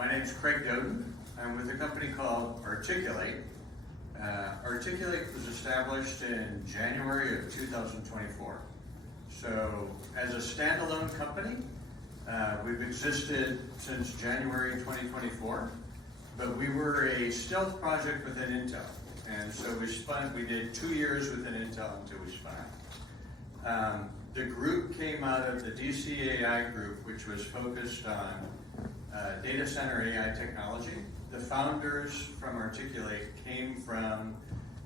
My name is Craig Doeden. I'm with a company called Articul8. Articul8 was established in January of 2024. So as a standalone company, we've existed since January 2024, but we were a stealth project within Intel. And so we did 2 years within Intel until we spun out. The group came out of the GenAI group, which was focused on data center AI technology. The founders from Articul8 came from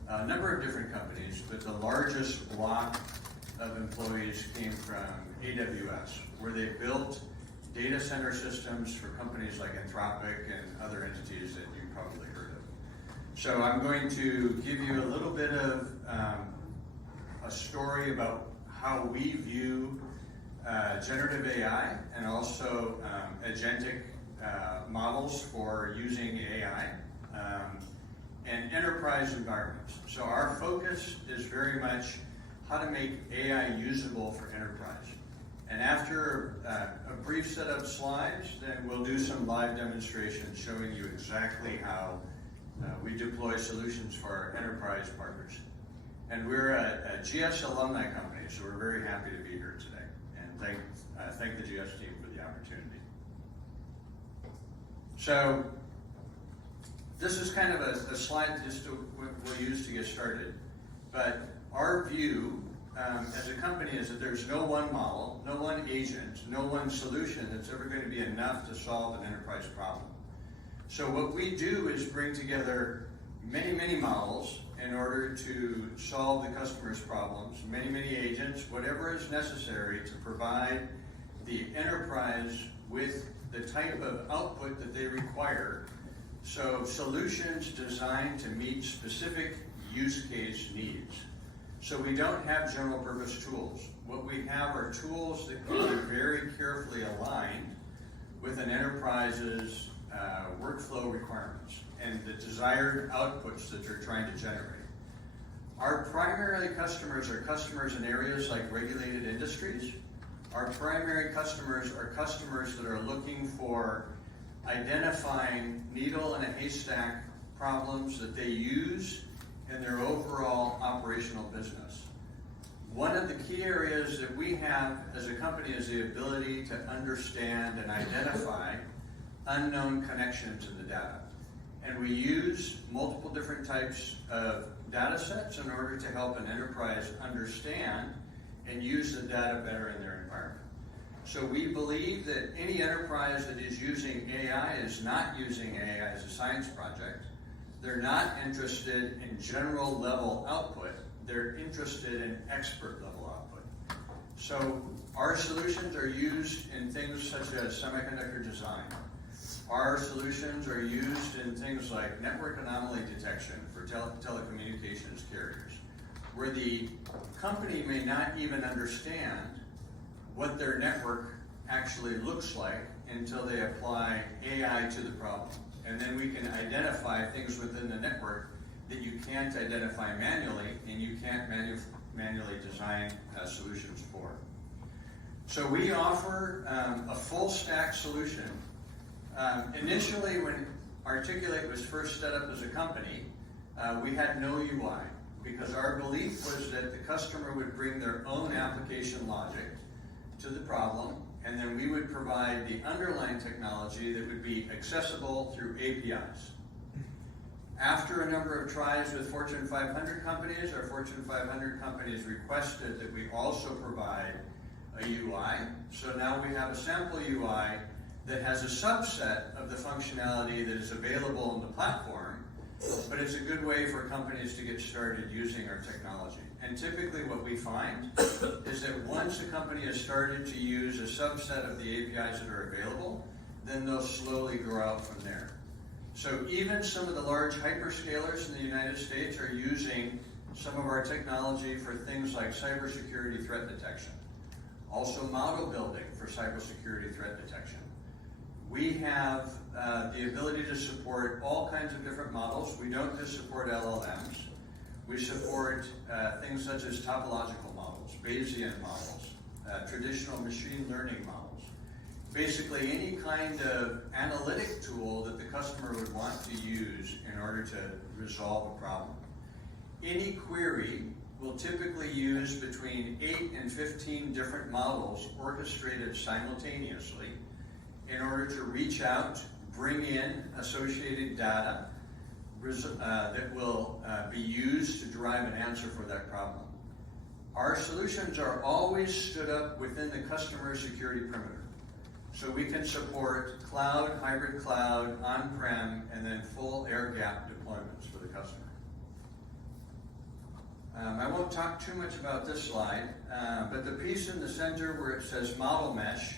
a number of different companies, but the largest block of employees came from AWS, where they built data center systems for companies like Anthropic and other entities that you probably heard of. So I'm going to give you a little bit of a story about how we view generative AI and also agentic models for using AI and enterprise environments. So our focus is very much how to make AI usable for enterprise. And after a brief set of slides, then we'll do some live demonstrations showing you exactly how we deploy solutions for our enterprise partners. And we're a GS alumni company, so we're very happy to be here today. And thank the GS team for the opportunity. So this is kind of a slide just we'll use to get started. But our view as a company is that there's no one model, no one agent, no one solution that's ever going to be enough to solve an enterprise problem. So what we do is bring together many, many models in order to solve the customer's problems, many, many agents, whatever is necessary to provide the enterprise with the type of output that they require. So solutions designed to meet specific use case needs. So we don't have general purpose tools. What we have are tools that can be very carefully aligned with an enterprise's workflow requirements and the desired outputs that they're trying to generate. Our primary customers are customers in areas like regulated industries. Our primary customers are customers that are looking for identifying needle in a haystack problems that they use in their overall operational business. One of the key areas that we have as a company is the ability to understand and identify unknown connections in the data. And we use multiple different types of data sets in order to help an enterprise understand and use the data better in their environment. So we believe that any enterprise that is using AI is not using AI as a science project. They're not interested in general level output. They're interested in expert level output. So our solutions are used in things such as semiconductor design. Our solutions are used in things like network anomaly detection for telecommunications carriers, where the company may not even understand what their network actually looks like until they apply AI to the problem. And then we can identify things within the network that you can't identify manually and you can't manually design solutions for. So we offer a full stack solution. Initially, when Articul8 was first set up as a company, we had no UI because our belief was that the customer would bring their own application logic to the problem, and then we would provide the underlying technology that would be accessible through APIs. After a number of tries with Fortune 500 companies, our Fortune 500 companies requested that we also provide a UI. So now we have a sample UI that has a subset of the functionality that is available in the platform, but it's a good way for companies to get started using our technology. And typically what we find is that once a company has started to use a subset of the APIs that are available, then they'll slowly grow out from there. So even some of the large hyperscalers in the United States are using some of our technology for things like cybersecurity threat detection. Also model building for cybersecurity threat detection. We have the ability to support all kinds of different models. We don't just support LLMs. We support things such as topological models, Bayesian models, traditional machine learning models. basically any kind of analytic tool that the customer would want to use in order to resolve a problem. Any query will typically use between 8 and 15 different models orchestrated simultaneously in order to reach out, bring in associated data that will be used to derive an answer for that problem. Our solutions are always stood up within the customer security perimeter. So we can support cloud, hybrid cloud, on-prem, and then full air-gapped deployments for the customer. I won't talk too much about this slide, but the piece in the center where it says model mesh,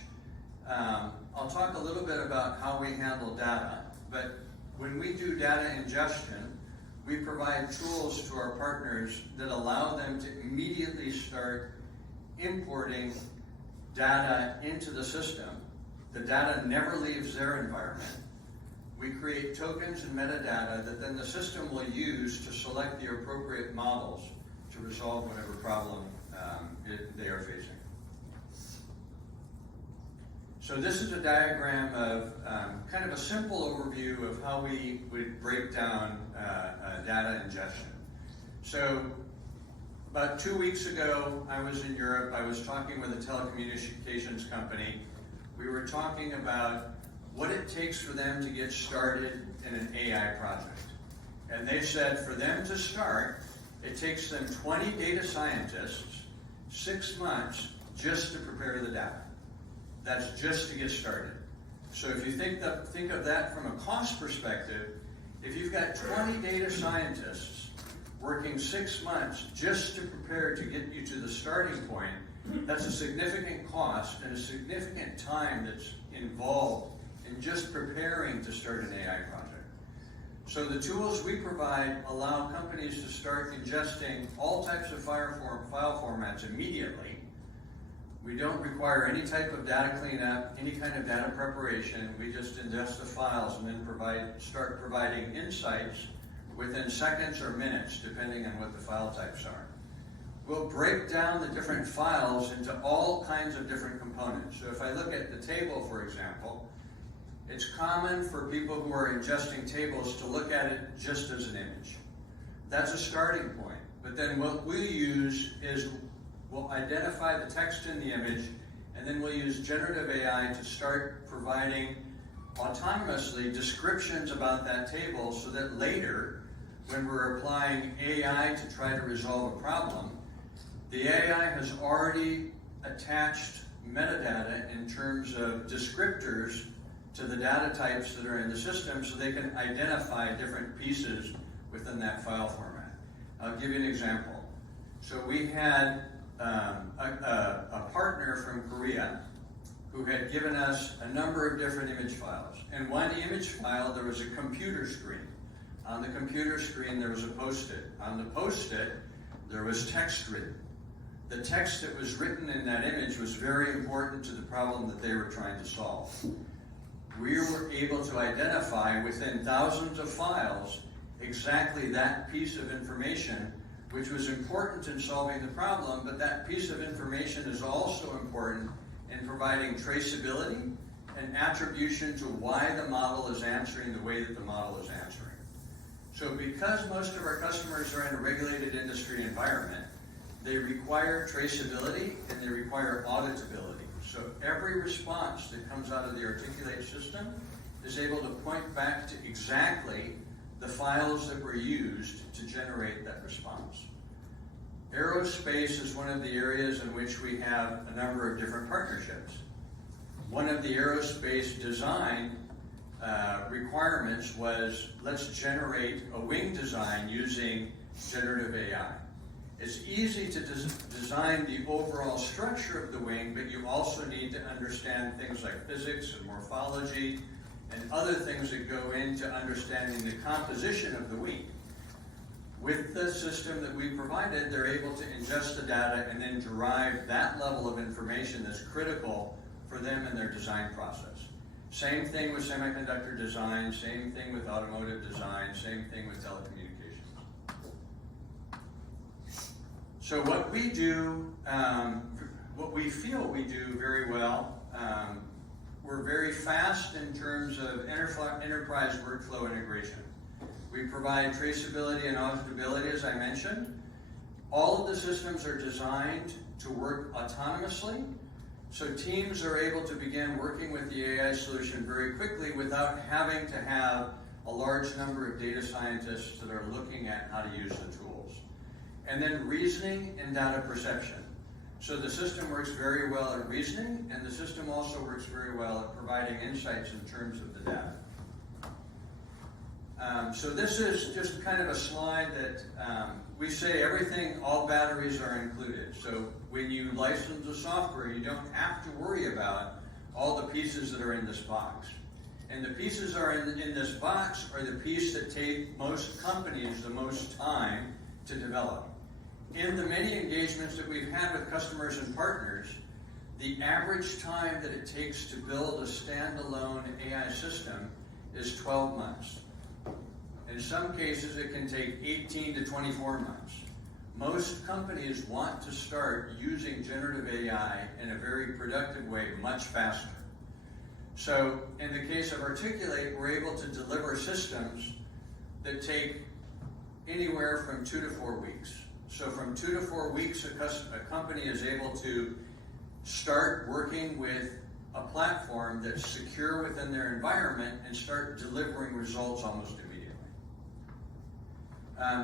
I'll talk a little bit about how we handle data, but when we do data ingestion, we provide tools to our partners that allow them to immediately start importing data into the system. The data never leaves their environment. We create tokens and metadata that then the system will use to select the appropriate models to resolve whatever problem they are facing. So this is a diagram of kind of a simple overview of how we would break down data ingestion. So about 2 weeks ago, I was in Europe. I was talking with a telecommunications company. We were talking about what it takes for them to get started in an AI project. And they said for them to start, it takes them 20 data scientists, 6 months just to prepare the data. That's just to get started. So if you think of that from a cost perspective, if you've got 20 data scientists working 6 months just to prepare to get you to the starting point, that's a significant cost and a significant time that's involved in just preparing to start an AI project. So the tools we provide allow companies to start ingesting all types of file formats immediately. We don't require any type of data cleanup, any kind of data preparation. We just ingest the files and then start providing insights within seconds or minutes, depending on what the file types are. We'll break down the different files into all kinds of different components. So if I look at the table, for example, it's common for people who are ingesting tables to look at it just as an image. That's a starting point. But then what we use is we'll identify the text in the image, and then we'll use generative AI to start providing autonomously descriptions about that table so that later, when we're applying AI to try to resolve a problem, the AI has already attached metadata in terms of descriptors to the data types that are in the system so they can identify different pieces within that file format. I'll give you an example. So we had a partner from Korea who had given us a number of different image files. In one image file, there was a computer screen. On the computer screen, there was a post-it. On the post-it, there was text written. The text that was written in that image was very important to the problem that they were trying to solve. We were able to identify within thousands of files exactly that piece of information, which was important in solving the problem, but that piece of information is also important in providing traceability and attribution to why the model is answering the way that the model is answering. So because most of our customers are in a regulated industry environment, they require traceability and they require auditability. So every response that comes out of the Articul8 system is able to point back to exactly the files that were used to generate that response. Aerospace is one of the areas in which we have a number of different partnerships. One of the aerospace design requirements was, let's generate a wing design using generative AI. It's easy to design the overall structure of the wing, but you also need to understand things like physics and morphology and other things that go into understanding the composition of the wing. With the system that we provided, they're able to ingest the data and then derive that level of information that's critical for them in their design process. Same thing with semiconductor design, same thing with automotive design, same thing with telecommunications. So what we do, what we feel we do very well, very fast in terms of enterprise workflow integration. We provide traceability and auditability, as I mentioned. All of the systems are designed to work autonomously, so teams are able to begin working with the AI solution very quickly without having to have a large number of data scientists that are looking at how to use the tools. And then reasoning and data perception. So the system works very well at reasoning, and the system also works very well at providing insights in terms of the data. So this is just kind of a slide that we say everything, all batteries are included. So when you license the software, you don't have to worry about all the pieces that are in this box. And the pieces are in this box are the piece that take most companies the most time to develop. In the many engagements that we've had with customers and partners, the average time that it takes to build a standalone AI system is 12 months. In some cases, it can take 18 to 24 months. Most companies want to start using generative AI in a very productive way much faster. So in the case of Articul8, we're able to deliver systems that take anywhere from 2 to 4 weeks. So from 2 to 4 weeks, a company is able to start working with a platform that's secure within their environment and start delivering results almost immediately.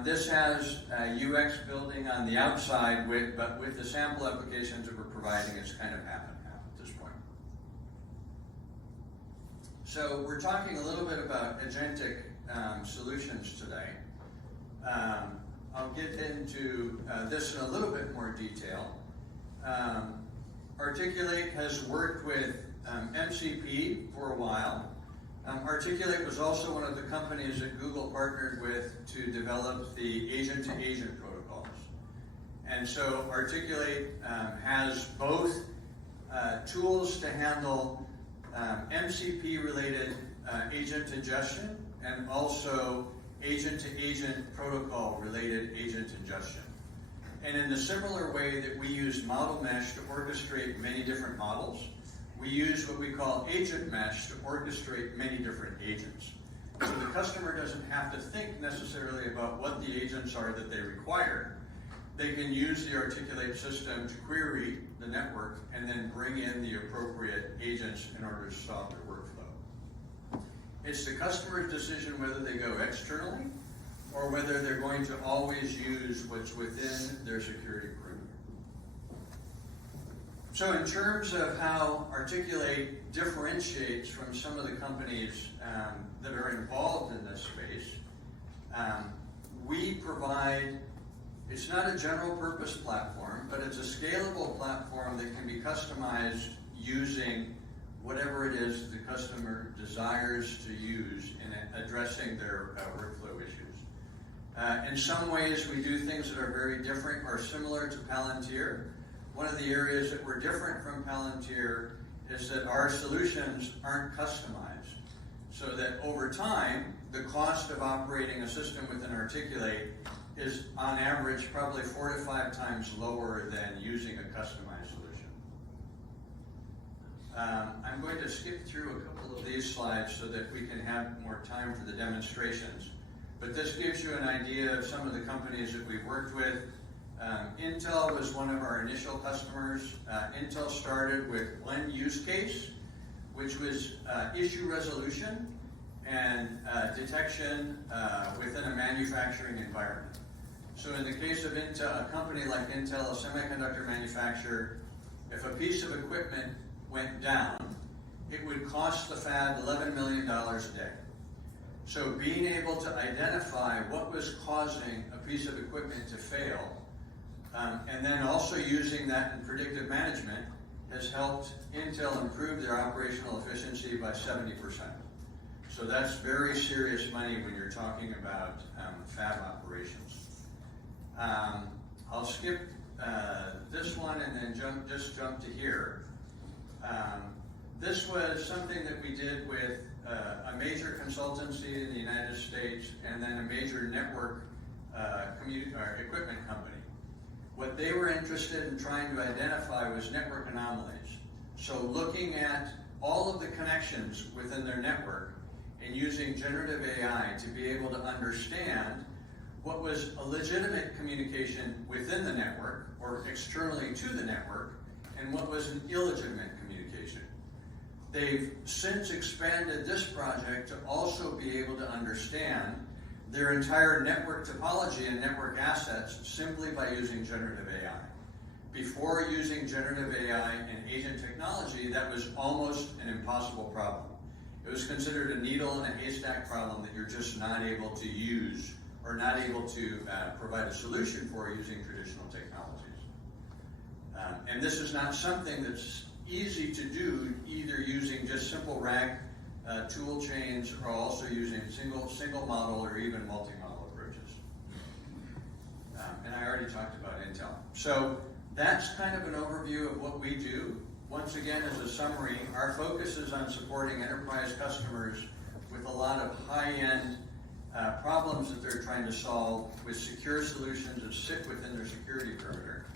This has UX building on the outside, but with the sample applications that we're providing, it's kind of half and half at this point. So we're talking a little bit about agentic solutions today. I'll get into this in a little bit more detail. Articul8 has worked with MCP for a while. Articul8 was also one of the companies that Google partnered with to develop the agent-to-agent protocols. And so Articul8 has both tools to handle MCP-related agent ingestion and also agent-to-agent protocol-related agent ingestion. And in the similar way that we use model mesh to orchestrate many different models, we use what we call agent mesh to orchestrate many different agents. So the customer doesn't have to think necessarily about what the agents are that they require. They can use the Articul8 system to query the network and then bring in the appropriate agents in order to solve their workflow. It's the customer's decision whether they go externally or whether they're going to always use what's within their security perimeter. So in terms of how Articul8 differentiates from some of the companies that are involved in this space, we provide, it's not a general purpose platform, but it's a scalable platform that can be customized using whatever it is the customer desires to use in addressing their workflow issues. In some ways, we do things that are very different or similar to Palantir. One of the areas that we're different from Palantir is that our solutions aren't customized. So that over time, the cost of operating a system within Articul8 is on average probably 4 to 5 times lower than using a customized solution. I'm going to skip through a couple of these slides so that we can have more time for the demonstrations. But this gives you an idea of some of the companies that we've worked with. Intel was one of our initial customers. Intel started with one use case, which was issue resolution and detection within a manufacturing environment. So in the case of Intel, a company like Intel, a semiconductor manufacturer, if a piece of equipment went down, it would cost the fab $11 million a day. So being able to identify what was causing a piece of equipment to fail, and then also using that in predictive management has helped Intel improve their operational efficiency by 70%. So that's very serious money when you're talking about fab operations. I'll skip this one and then just jump to here. This was something that we did with a major consultancy in the United States and then a major network equipment company. What they were interested in trying to identify was network anomalies. So looking at all of the connections within their network and using generative AI to be able to understand what was a legitimate communication within the network or externally to the network and what was an illegitimate communication. They've since expanded this project to also be able to understand their entire network topology and network assets simply by using generative AI. Before using generative AI and agent technology, that was almost an impossible problem. It was considered a needle in a haystack problem that you're just not able to use or not able to provide a solution for using traditional technologies. And this is not something that's easy to do either using just simple RAG tool chains or also using single model or even multi-model approaches. And I already talked about Intel. So that's kind of an overview of what we do. Once again, as a summary, our focus is on supporting enterprise customers with a lot of high-end problems that they're trying to solve with secure solutions that sit within their security perimeter.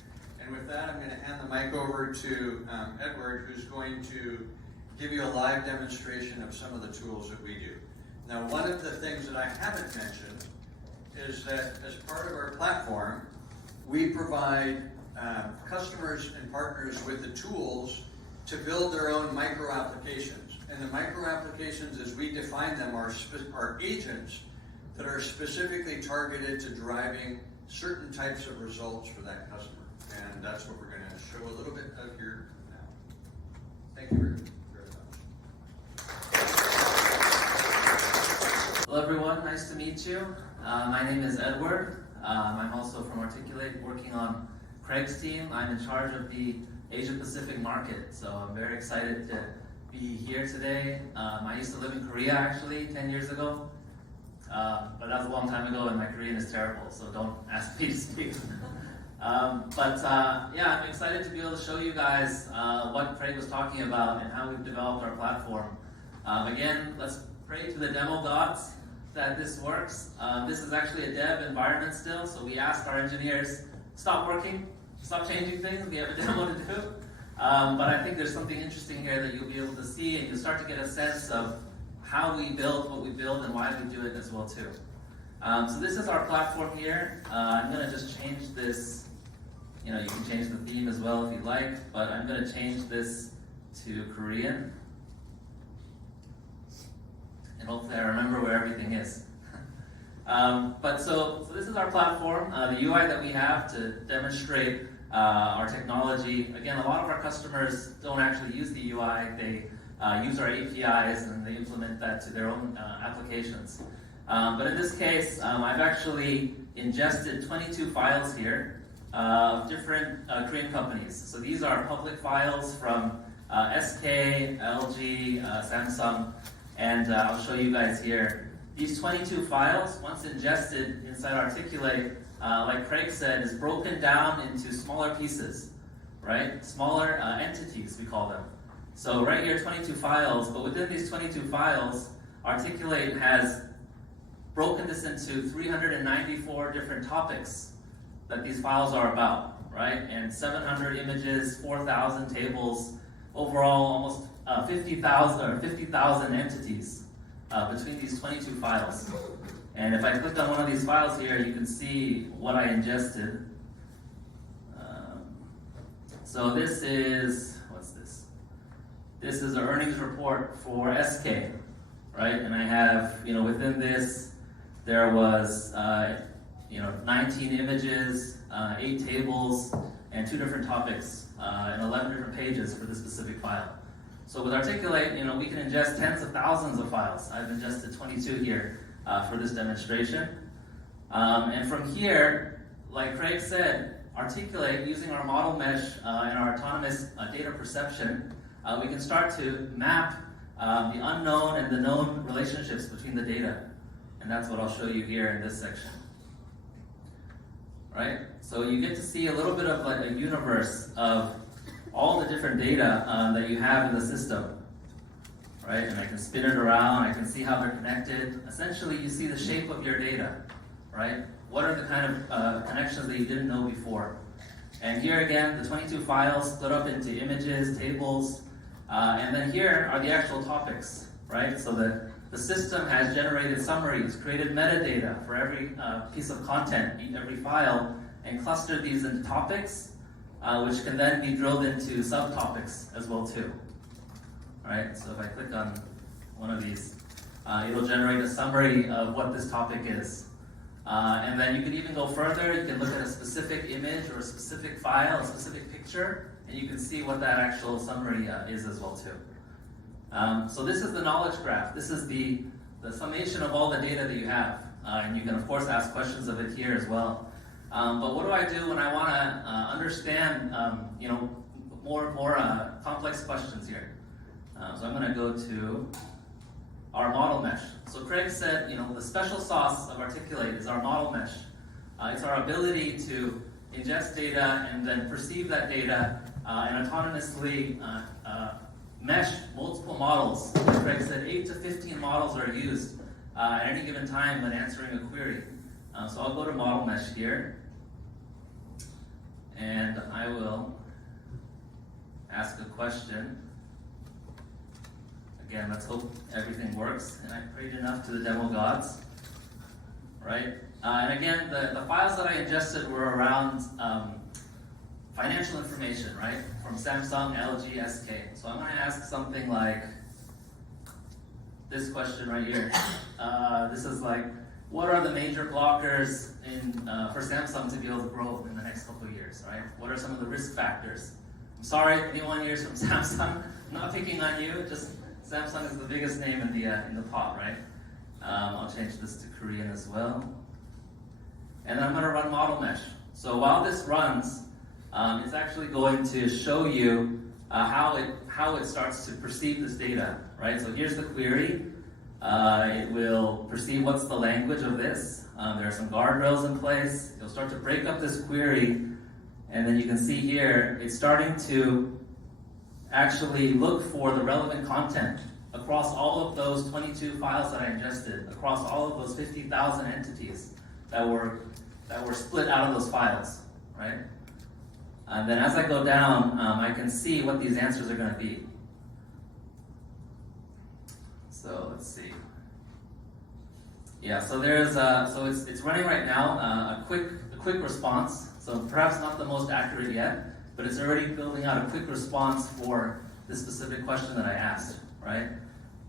And with that, I'm going to hand the mic over to Edward, who's going to give you a live demonstration of some of the tools that we do. Now, one of the things that I haven't mentioned is that as part of our platform, we provide customers and partners with the tools to build their own micro applications. And the micro applications, as we define them, are agents that are specifically targeted to driving certain types of results for that customer. And that's what we're going to show a little bit of here now. Thank you very much. Hello everyone, nice to meet you. My name is Edward. I'm also from Articul8, working on Craig's team. I'm in charge of the Asia Pacific market, so I'm very excited to be here today. I used to live in Korea actually 10 years ago, but that was a long time ago and my Korean is terrible, so don't ask me to speak. Yeah, I'm excited to be able to show you guys what Craig was talking about and how we've developed our platform. Again, let's pray to the demo gods that this works. This is actually a dev environment still, so we asked our engineers, stop working, stop changing things, we have a demo to do. But I think there's something interesting here that you'll be able to see, and you'll start to get a sense of how we build what we build and why we do it as well too. So this is our platform here. I'm going to just change this. You know, you can change the theme as well if you'd like, but I'm going to change this to Korean. And hopefully I remember where everything is. So this is our platform, the UI that we have to demonstrate our technology. Again, a lot of our customers don't actually use the UI. They use our APIs and they implement that to their own applications. But in this case, I've actually ingested 22 files here of different Korean companies. So these are public files from SK, LG, Samsung, and I'll show you guys here. These 22 files, once ingested inside Articul8, like Craig said, is broken down into smaller pieces, right? Smaller entities, we call them. So right here, 22 files, but within these 22 files, Articul8 has broken this into 394 different topics that these files are about, right? And 700 images, 4,000 tables, overall almost 50,000 entities between these 22 files. And if I click on one of these files here, you can see what I ingested. So this is, what's this? This is an earnings report for SK, right? And I have, within this, there was 19 images, 8 tables, and 2 different topics, and 11 different pages for this specific file. So with Articul8, we can ingest tens of thousands of files. I've ingested 22 here for this demonstration. And from here, like Craig said, Articul8, using our model mesh and our autonomous data perception, we can start to map the unknown and the known relationships between the data. And that's what I'll show you here in this section. Right? So you get to see a little bit of like a universe of all the different data that you have in the system. Right? And I can spin it around, I can see how they're connected. Essentially, you see the shape of your data. Right? What are the kind of connections that you didn't know before? And here again, the 22 files split up into images, tables, And then here are the actual topics, right? So the system has generated summaries, created metadata for every piece of content, every file, and clustered these into topics, which can then be drilled into subtopics as well too. All right, so if I click on one of these, it'll generate a summary of what this topic is. And then you can even go further. You can look at a specific image or a specific file, a specific picture, and you can see what that actual summary is as well too. So this is the knowledge graph. This is the summation of all the data that you have. And you can, of course, ask questions of it here as well. But what do I do when I want to understand, more complex questions here? So I'm going to go to our model mesh. So Craig said, the special sauce of Articul8 is our model mesh. It's our ability to ingest data and then perceive that data and autonomously mesh multiple models. Like Craig said, 8 to 15 models are used at any given time when answering a query. So I'll go to model mesh here, and I will ask a question. Again, let's hope everything works, and I prayed enough to the demo gods, right? And again, the files that I ingested were around financial information, right? From Samsung, LG, SK. So I'm going to ask something like this question right here. This is like, what are the major blockers for Samsung to be able to grow in the next couple of years, right? What are some of the risk factors? I'm sorry, anyone here is from Samsung. I'm not picking on you, just Samsung is the biggest name in the pot, right? I'll change this to Korean as well. And then I'm going to run model mesh. So while this runs, it's actually going to show you how it starts to perceive this data, right? So here's the query. It will perceive what's the language of this. There are some guardrails in place. It'll start to break up this query, and then you can see here it's starting to actually look for the relevant content across all of those 22 files that I ingested, across all of those 50,000 entities that were split out of those files, right? And then as I go down, I can see what these answers are going to be. So let's see. Yeah, so there's so it's running right now a quick response. So perhaps not the most accurate yet, but it's already building out a quick response for this specific question that I asked, right?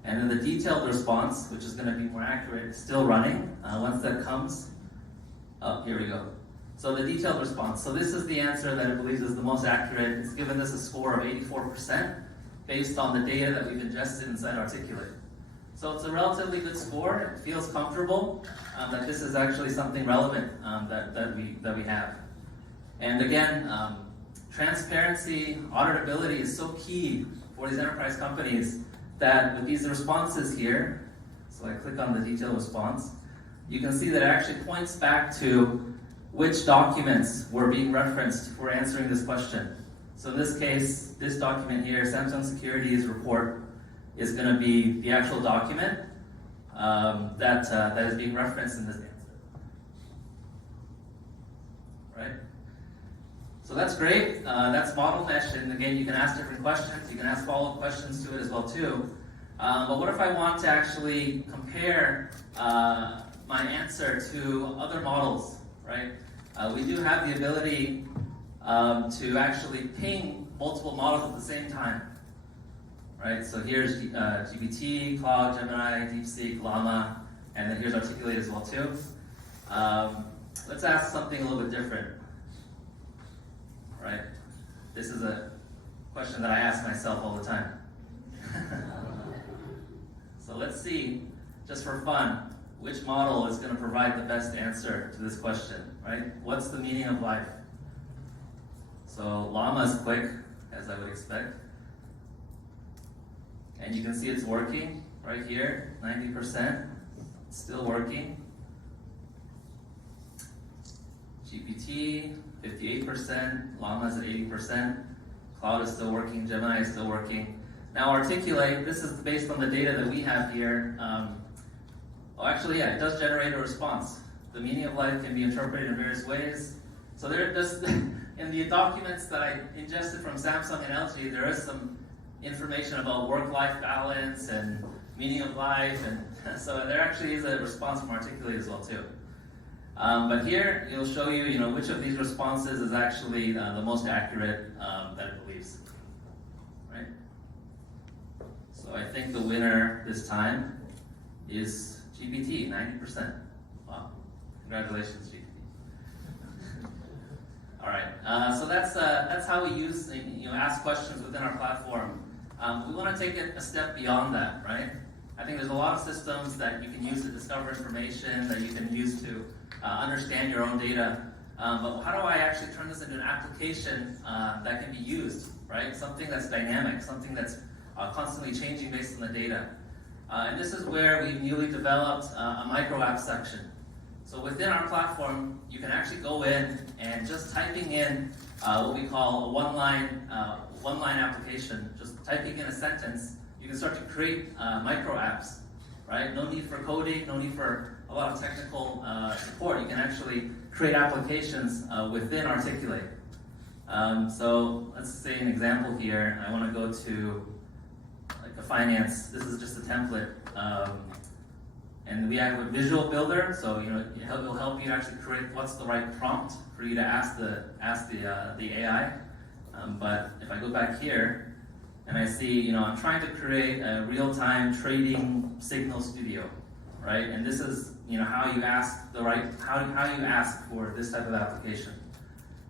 And then the detailed response, which is going to be more accurate, is still running. Once that comes, here we go. So the detailed response. So this is the answer that it believes is the most accurate. It's given this a score of 84% based on the data that we've ingested inside Articul8. So it's a relatively good score. It feels comfortable that this is actually something relevant that we have. And again, transparency, auditability is so key for these enterprise companies that with these responses here, so I click on the detailed response, you can see that it actually points back to which documents were being referenced for answering this question. So in this case, this document here, Samsung Securities report, is going to be the actual document that is being referenced in this answer. Right? So that's great. That's model mesh, and again, you can ask different questions. You can ask follow-up questions to it as well too. But what if I want to actually compare my answer to other models, right? We do have the ability to actually ping multiple models at the same time, right? So here's GPT, Cloud, Gemini, DeepSeek, Llama, and then here's Articul8 as well too. Let's ask something a little bit different, right? This is a question that I ask myself all the time. So let's see, just for fun, which model is going to provide the best answer to this question, right? What's the meaning of life? So Llama is quick, as I would expect. And you can see it's working right here, 90%. It's still working. GPT, 58%. Llama is at 80%. Cloud is still working. Gemini is still working. Now Articul8, this is based on the data that we have here. It does generate a response. The meaning of life can be interpreted in various ways. So in the documents that I ingested from Samsung and LG, there is some information about work-life balance and meaning of life, and so there actually is a response from Articul8 as well too. But here it'll show you, which of these responses is actually the most accurate that it believes, right? So I think the winner this time is GPT, 90%. Wow, congratulations, GPT. All right, so that's how we use, ask questions within our platform. We want to take it a step beyond that, right? I think there's a lot of systems that you can use to discover information, that you can use to understand your own data. But how do I actually turn this into an application that can be used, right? Something that's dynamic, something that's constantly changing based on the data. And this is where we've newly developed a micro app section. So within our platform, you can actually go in and just typing in what we call a one-line application, just typing in a sentence, you can start to create micro apps, right? No need for coding, no need for a lot of technical support. You can actually create applications within Articul8. So let's say an example here. I want to go to like a finance. This is just a template. And we have a visual builder, so it will help you actually create what's the right prompt for you to ask the AI. But if I go back here and I see, I'm trying to create a real-time trading signal studio, right? And this is, how you ask how you ask for this type of application.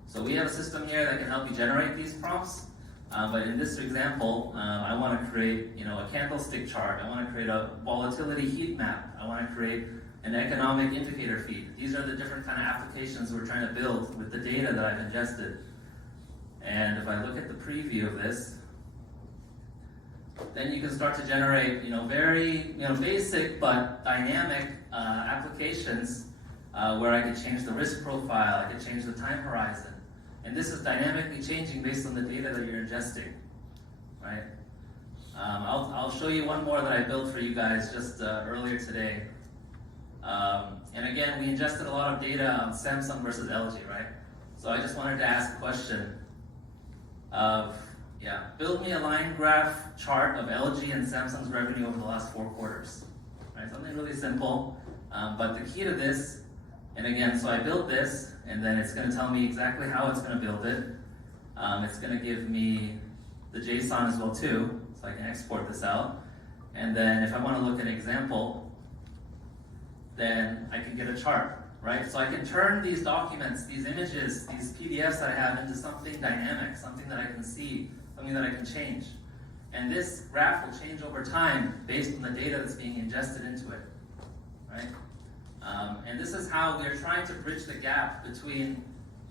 So we have a system here that can help you generate these prompts. But in this example, I want to create, a candlestick chart. I want to create a volatility heat map. I want to create an economic indicator feed. These are the different kind of applications we're trying to build with the data that I've ingested. And if I look at the preview of this, then you can start to generate, very, basic but dynamic applications where I can change the risk profile, I can change the time horizon. And this is dynamically changing based on the data that you're ingesting, right? I'll show you one more that I built for you guys just earlier today. And again, we ingested a lot of data on Samsung versus LG, right? So I just wanted to ask a question of, build me a line graph chart of LG and Samsung's revenue over the last 4 quarters, right? Something really simple, but the key to this, and again, so I built this, and then it's going to tell me exactly how it's going to build it. It's going to give me the JSON as well too, so I can export this out. And then if I want to look at an example, then I can get a chart, right? So I can turn these documents, these images, these PDFs that I have into something dynamic, something that I can see, something that I can change. And this graph will change over time based on the data that's being ingested into it, right? And this is how we're trying to bridge the gap between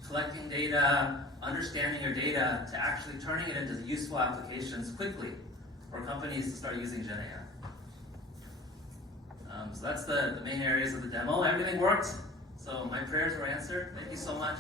collecting data, understanding your data, to actually turning it into useful applications quickly for companies to start using GenAI. So that's the main areas of the demo. Everything worked, so my prayers were answered. Thank you so much.